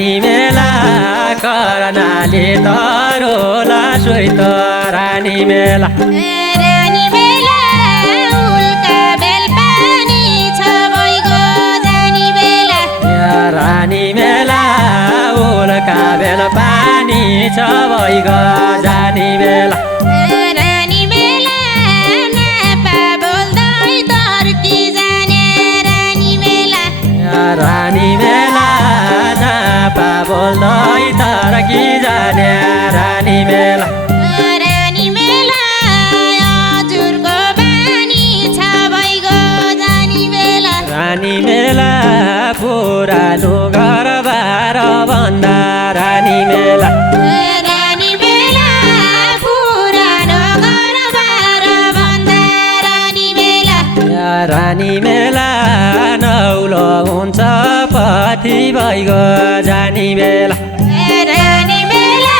रानी मेला करनाले तरोला सोही त रानी मेला रानी मेला उल्का बेल पानी छ भइगो जानी बेला रानी मेला उल्का बेल पानी छ भइगो जानी बेला रानी मेला नापा बोल्दै तर्की जाने रानी मेला रानी मेला नापा बोल्दै तर्की जाने रानी मेला रानी मेला हजुरको बानी छ भइगो जानी बेला रानी मेला पुरानो घर बार भन्दा रानी मेला रानी मेला पुरानो घर बार भन्दा रानी मेला रानी मेला नौलो हुन्छ पथी भइगो जानी बेला रानी मेला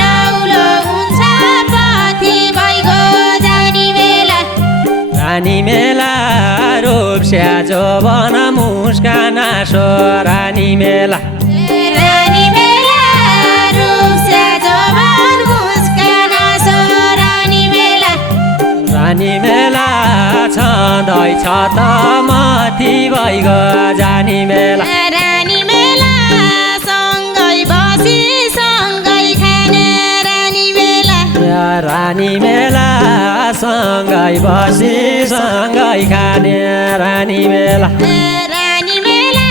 नौलो हुन्छ पथी भइगो जानी बेला रानी मेला रूपस्या जोबन मुस्कान सो रानी मेला रानी मेला रूपस्या जोबन मुस्कान सो रानी मेला रानी मेला छँदैछ त माथि भइगो जानी मेला रानी मेला सँगै बसी सँगै खाने रानी मेला रानी मेला सँगै बसी सँगै खाने रानी मेला रानी मेला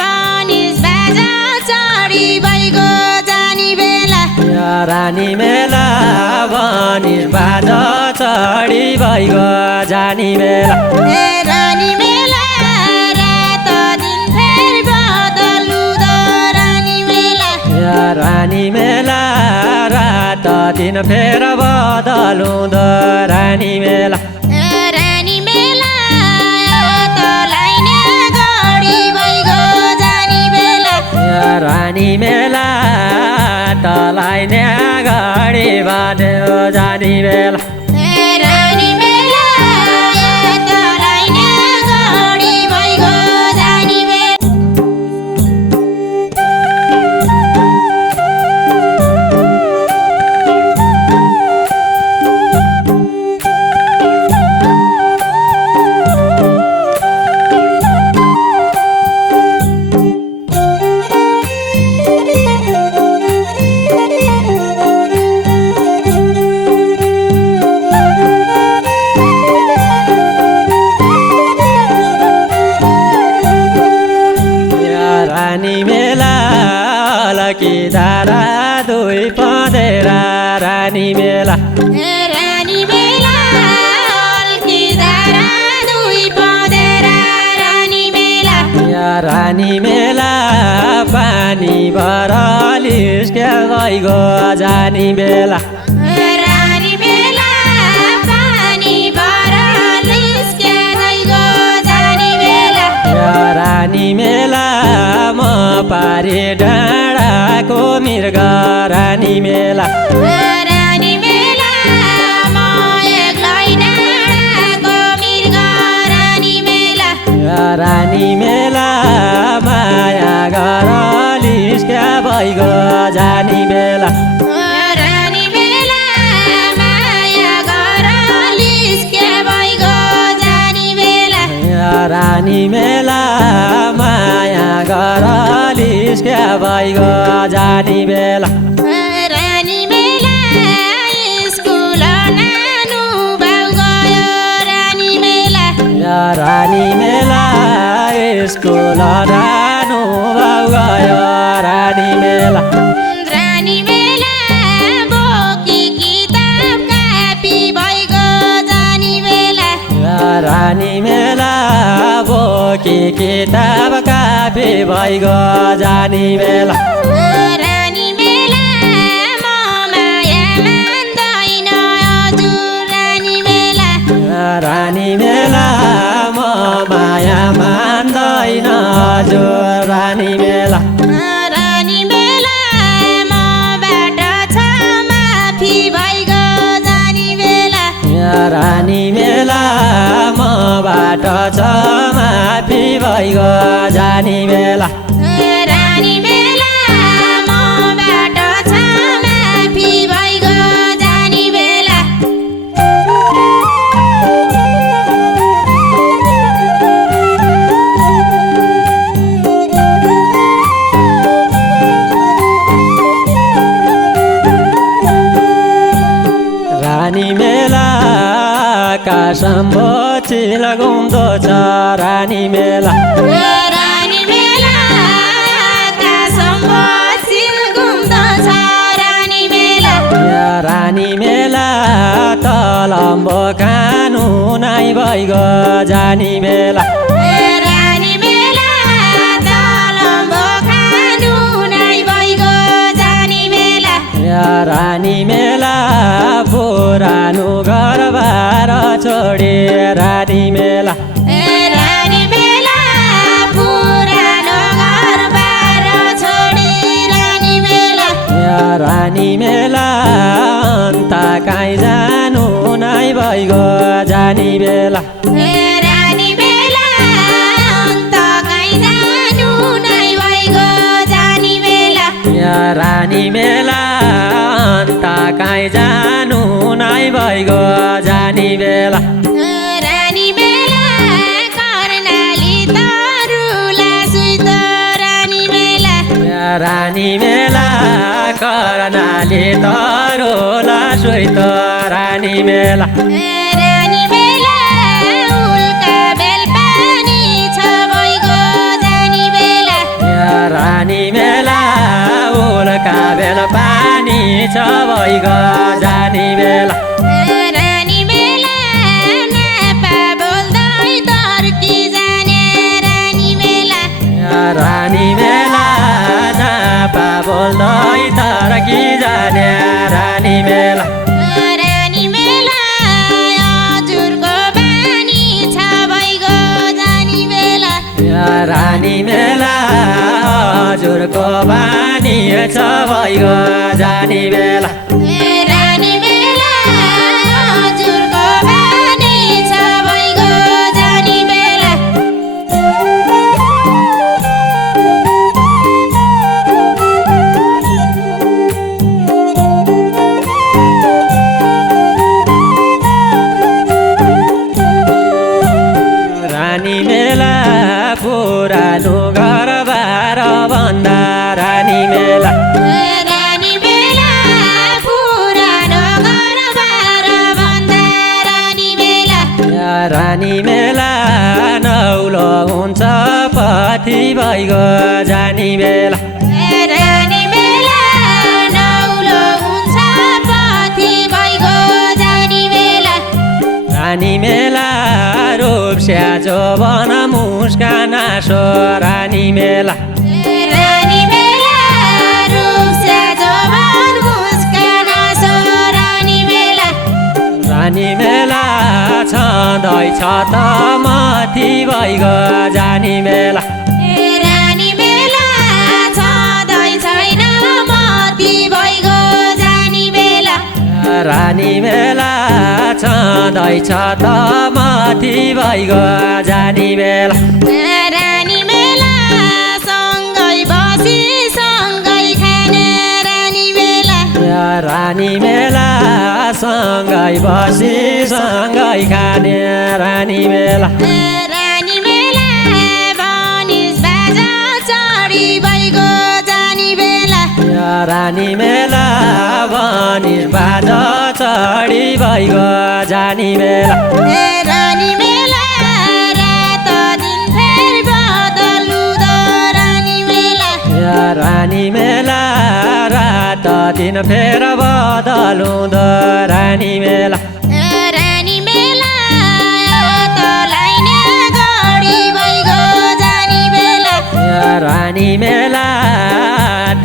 भनिस बाजा चढी भइगो जानी बेला रानी मेला भनिस बाजा चढी भइगो जानी मेला रानी मेला रात दिन फेर बदलुदो रानी मेला रानी मेला रात दिन फेर बदलुँदो रानी मेला रानी मेला तलाई ने गडी भइगो जानी बेला रानी मेला तलाई ने गाडी बाँध्यो जानी बेला रानी मेला तलाई ने गडी भइगो जानी बेला रानी मेला अलकी धारा दुई पँधेरा रानी मेला रानी मेला हल्की धारा दुई पँधेरा रानी मेला रानी मेला पानी भरलिस्क्या गइगो जानी बेला रानी मेला पानी भरल निस्क्या गइगो जानी बेला रानी मेला म पारी डाँडाको मृग रानी मेला रानी मेला म एक्लै डाँडाको मृग रानी मेला रानी मेला माया गरलिस्क्या भइगो जानी बेला रानी मेला माया गरल निस्क्या भइगो जानी बेला रानी मेला माया गरलिस्क्या भइगो जानी बेला रानी मेला स्कुल नानु भाउ गयो रानी मेला रानी मेला स्कुल रानु भाउ गयो रानी मेला रानी मेला बोकी किताब कापी भइगो जानी बेला रानी मेला बोकी किताब कापी भइगो जानी बेला रानी मेला म माया मान्दैन हजुर रानी मेला रानी मेला म माया मान्दैन हजुर रानी मेला रानी मेला मबाट छ माफी भइगो जानी बेला रानी मेला मबाट छ माफी भइगो जानी बेला रानी मेला आकाशम्बो चिल घुम्दो छ रानी मेला रानी मेला आकाशम्बो चिल घुम्दो छ रानी मेला रानी मेला तलम्बो कानु नै भइगो जानी मेला रानी मेला तलम्बो खानु नै भइगो जानी मेला रानी मेला पुरानो घरबार छोडे रानी मेला रानी मेला पुरानो घरबार छोडी रानी मेला रानी मेला अन्त कहीँ जानु नै भइगो जानी बेला रानी मेला अन्त कहीँ जानु नै भइगो जानी मेला रानी मेला अन्त कहीँ जानु नै भइगो जानी बेला रानी मेला कर्णाली तरुला सुइत रानी मेला रानी मेला कर्णाली तरुला सुइत रानी मेला रानी मेला उल्का बेल पानी छ भइगो जानी बेला रानी मेला उल्का बेल पानी छ भइगो जानी बेला रानी मेला नापा बोल्दै तर्की जाने रानी मेला रानी मेला नापा बोल्दै तर्की जाने रानी मेला रानी मेला हजुरको बानी छ भइगो जानी बेला रानी मेला हजुरको बानी छ भइगो जानी बेला रानी मेला हजुरको बानी छ भइगो जानी बेला रानी मेला पुरानो घरबार भन्दा रानी मेला रानी मेला पुरानो घरबार भन्दा रानी मेला रानी मेला नौलो हुन्छ पथी भइगो जानी बेला रानी मेला नौलो हुन्छ पथी भइगो जानी बेला रानी मेला रूपस्या जोबन मुस्कान सो रानी मेला रानी मेला रूपस्या जोबन मुस्कान सो रानी मेला रानी मेला छँदैछ त माथि भइगो जानी मेला रानी मेला छँदै छैन माथि भइगो जानी बेला रानी मेला छँदैछ त माथि भइगो जानी बेला रानी मेला सँगै बसी सँगै खाने रानी मेला रानी मेला सँगै बसी सँगै खाने रानी मेला रानी मेला भनिस बाजा चढी भइगो जानी बेला रानी मेला भनिस बाजा चढी भइगो जानी बेला रानी मेला रात दिन फेरि बदलुँदो रानी मेला रानी मेला रात दिन फेर बदलुँदो रानी मेला रानी मेला तँलाई नै गढी भइगो जानी बेला रानी मेला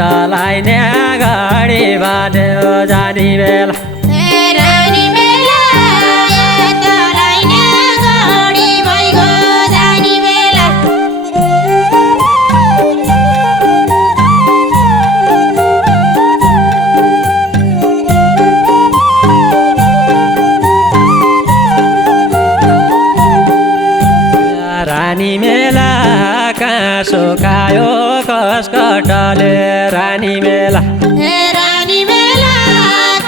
तँलाई नै अगाडि बाँध्यो जानी बेला रानी मेला तँलाई नै गढी भइगो जानी बेला रानी मेला काँसो खायो कसकटले रानी मेला रानी मेला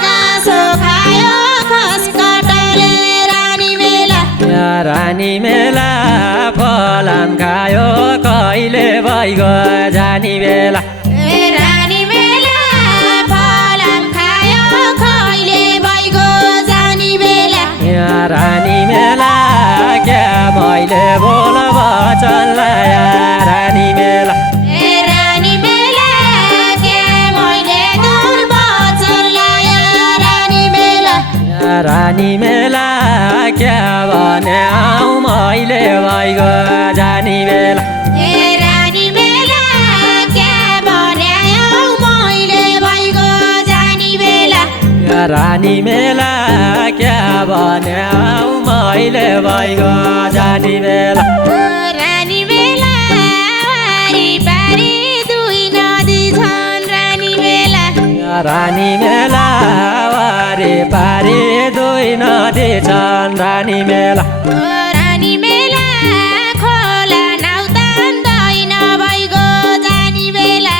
काँसो खायो खसकटले रानी मेला रानी मेला फलाम खायो कहिले भइगो जानी बेला रानी मेला फलाम खायो खैले भइगो जानी बेला रानी मैले बोल वचनलाई रानी मेला रानी मेला के मैले बोल वचनलाई रानी मेला रानी मेला क्या भने आऊ मैले भइगो जानी बेला रानी मेला क्या भने आऊ मैले भइगो जानी बेला रानी मेला क्या भने आऊ मैले भइगो जानी बेला रानी मेला पारी पारी दुई नदी छन् रानी मेला रानी मेला वारी पारी दुई नदी छन् रानी मेला रानी मेला खोला नाउतान दैन भइगो जानी बेला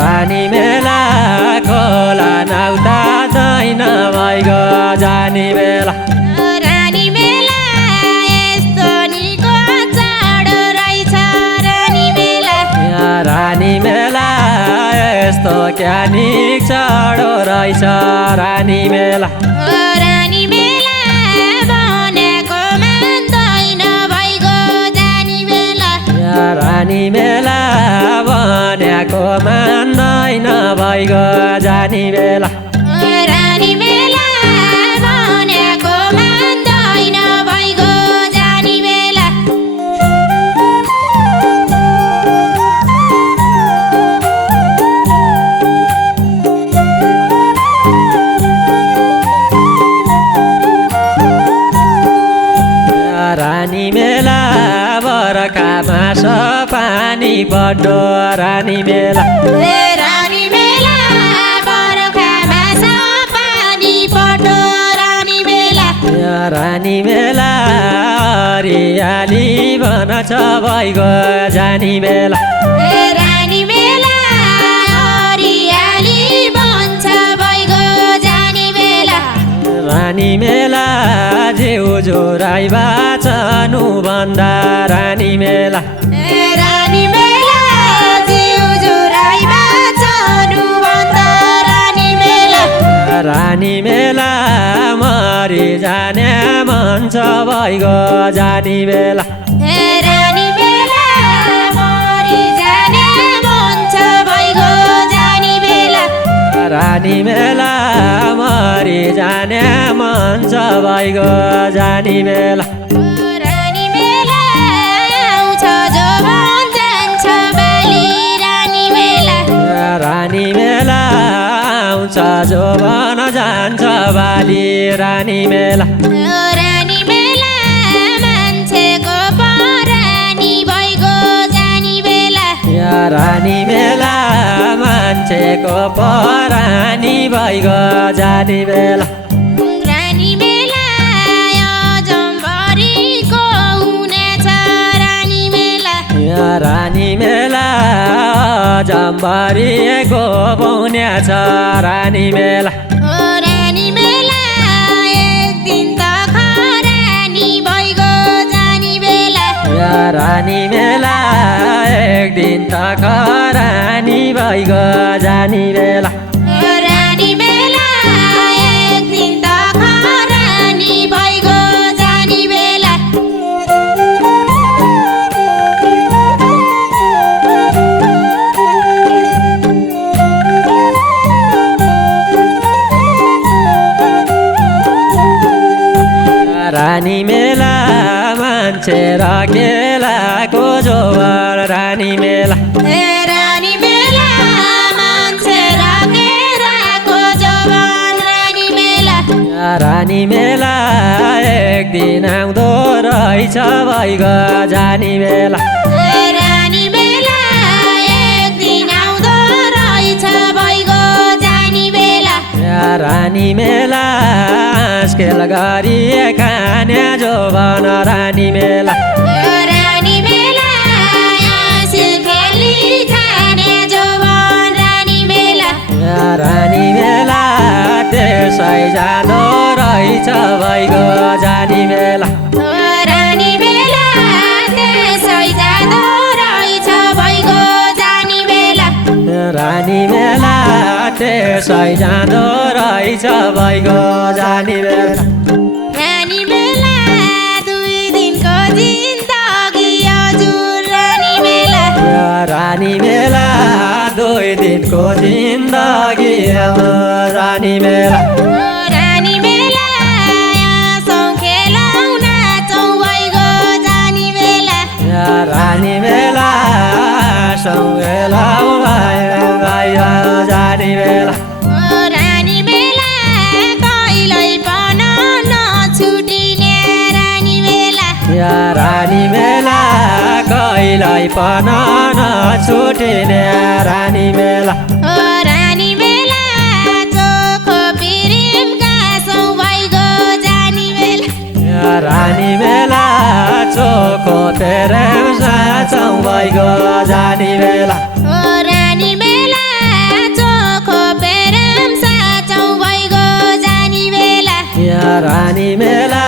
रानी मेला खोला नाउता दैन भइगो जानी बेला रानी मेला यस्तो निको चाडो रहेछ रानी मेला रानी मेला यस्तो क्या निक चाडो रहेछ रानी मेला रानी मेला भनेको मान्दैन भइगो जानी बेला रानी मेला भनेको मान्दैन भइगो जानी बेला रानी मेला भनेको मान्दैन भइगो जानी बेला रानी मेला बर्खामा पानी बढ्दो रानी मेला रानी मेला बर्खामा पानी पर्दो रानी मेला रानी मेला हरियाली बन छ भइगो जानी बेला रानी मेला हरियाली बन्छ भइगो जानी बेला रानी मेला जिउ जोराइ बाँचनु भन्दा रानी मेला रानी मेला जिउ जुराइ बाँचनु भन्दा रानी मेला रानी मेला मरि जाने मन छ भइगो जानी बेला रानी मेला मरि जाने मन छ भइगो जानी बेला रानी मेला मरि जाने मन छ भइगो जानी बेला रानी मेला आउँछ जोबन जान्छ बाली रानी मेला रानी मेला आउँछ जोबन जान्छ बाली रानी मेला रानी मेला मान्छेको परानी भइगो जानी बेला रानी मेला मान्छेको परानी भइगो जानी बेला रानी मेला जम्बरीको हुनेछ रानी मेला रानी मेला जम्बरीको पाउने छ रानी मेला रानी मेला एक दिन त खरानी भइगो जानी बेला रानी मेला एक दिन त खरानी भइगो जानी बेला रानी मेला एक दिन त खरानी भइगो जानी बेला रानी मेला मान्छे र केलाको जोबर रानी मेला रानी मेला मान्छे राखेराको जवान रानी मेला रानी मेला एक दिन आउँदो रहेछ भइगो जानी बेला रानी मेला एक दिन आउँदो रहेछ भइगो जानी बेला रानी मेला आस्केल गरी खाने जोबन रानी मेला रानी मेला सिलखेली खाने जवान रानी मेला रानी मेला त्यसै जाँदो रहेछ भइगो जानी मेला रानी मेला त्यसै जाँदो रहेछ भइगो जानी बेला रानी मेला त्यसै जाँदो रहेछ भइगो जानी बेला रानी मेला दुई दिनको जिन्द रानी मेला 2 दिनको जिन्दगी रानी मेला रानी मेला सौ खेलाउन चौबैगो जानी मेला रानी मेला सँगै जानी मेला रानी मेला कहिल्यै पनि नछुटिने रानी मेला रानी मेला कहिल्यै पनि नछुटिने रानी मेला रानी मेला चोखो प्रेमका चौबैगो जानी मेला रानी मेला चोखो प्रेम चौबैगो जानी मेला रानी मेला चोखो प्रेम चौबैगो जानी मेला रानी मेला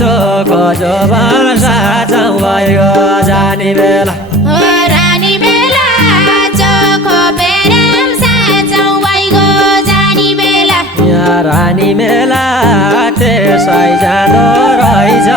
चोखो जोबन चौबैगो जानी मेला रानी मेला चोखो प्रेम चौबैगो जानी मेला रानी मेला त्यसै जाँदो रहेछ